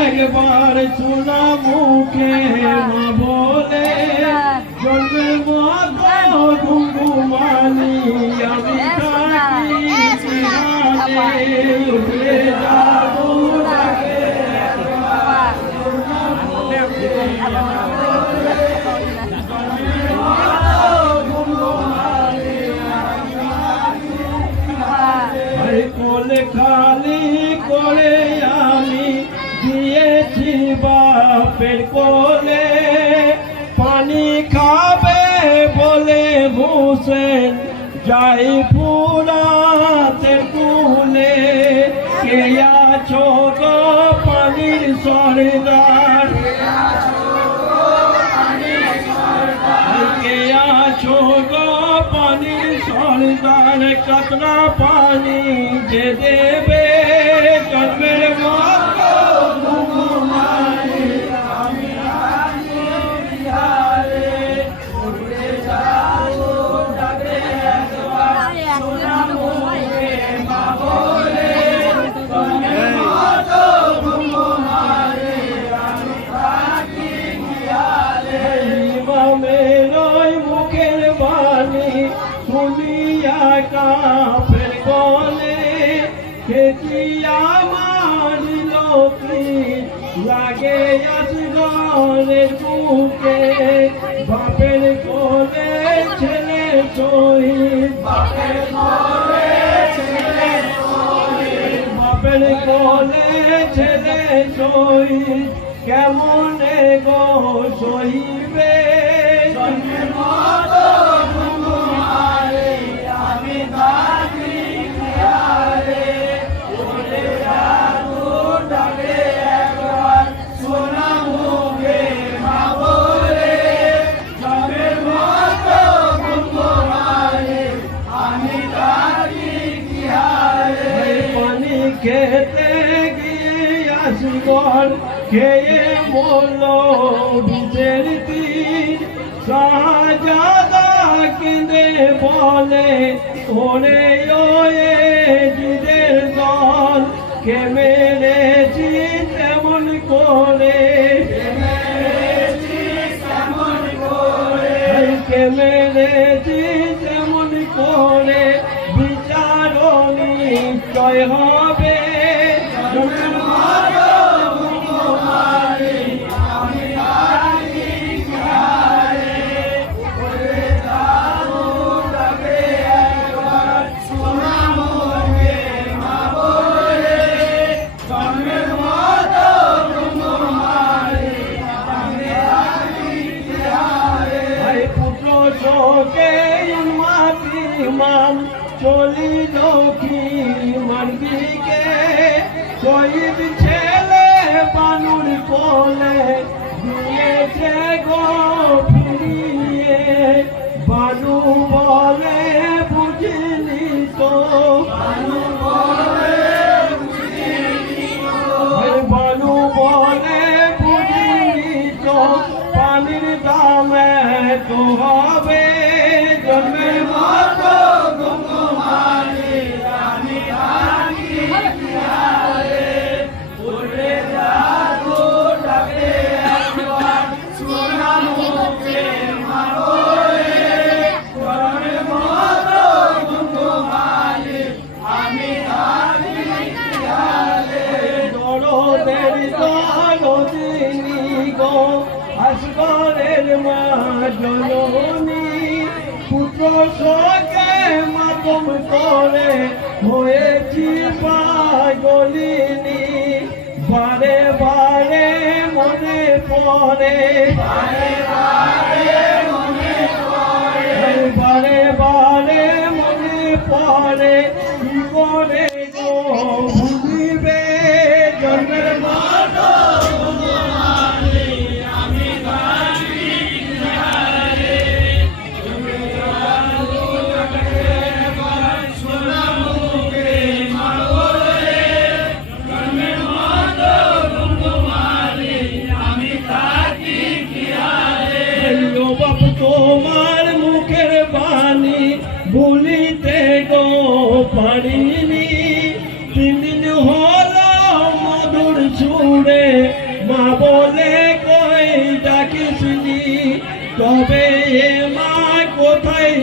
একবার শোনা মুখে মা বলে জন্মের মতো ঘুমঘুমানি আমি থাকি উঠে যাবো কোলে খালি করে আমি দিয়েছি বাপের কোলে পানি খাবে বলে হোসেন যাই ফুরাতে কুলে কে আছো গো পানির সরদার কে আছো গো পানির সরদার কতরা পানি যে দেবে জন্মের মতো আমি উঠে যাবো ডাকে একবার মা বলে জন্মের মতো আমি থাকি ইমামের ওই মুখের বাণী শুনিয়া কাফের বলে খেতি আমার লোকি লাগে আসগরের বুকে বাপের কোলে ছেলে শহীদ বাপের কোলে ছেলে শহীদ বাপের কোলে ছেলে শহীদ কেমনে গো সহিবে জন্মের মতো আমি থাকি উঠে যাবো ডাকে একবার সোনা মুখে মা বলে জন্মের মতো আমি থাকি পানি খেতে গিয়ে আসগর খেয়ে মরল বিচের তীর শাহজাদা কেঁদে বলে ওরে ওয়ে জিদের দল কে মেরেছি তেমন করে কে মেরেছি তেমন করে বিচার নিশ্চয় হবে চলিল কি মানবিকে শহীদ ছেলে বানুর কোলে দিয়েছে গো ফিরিয়ে বানু বলে বুঝিনি তো বানু বলে বুঝিনি তো পানির দামে তো হবে জন্মের মতো আসগরের মা জননী পুত্র শোকে মাতম করে হয়েছি পাগলিনী বারে বারে মনে পড়ে বারে বারে মনে পড়ে কি করে গো ভুলিবে জন্মের মতো তোমার মুখের বাণী ভুলিতে গো পারিনি সুরে মা বলে কই ডাকিসনি তবে এ মা কোথায়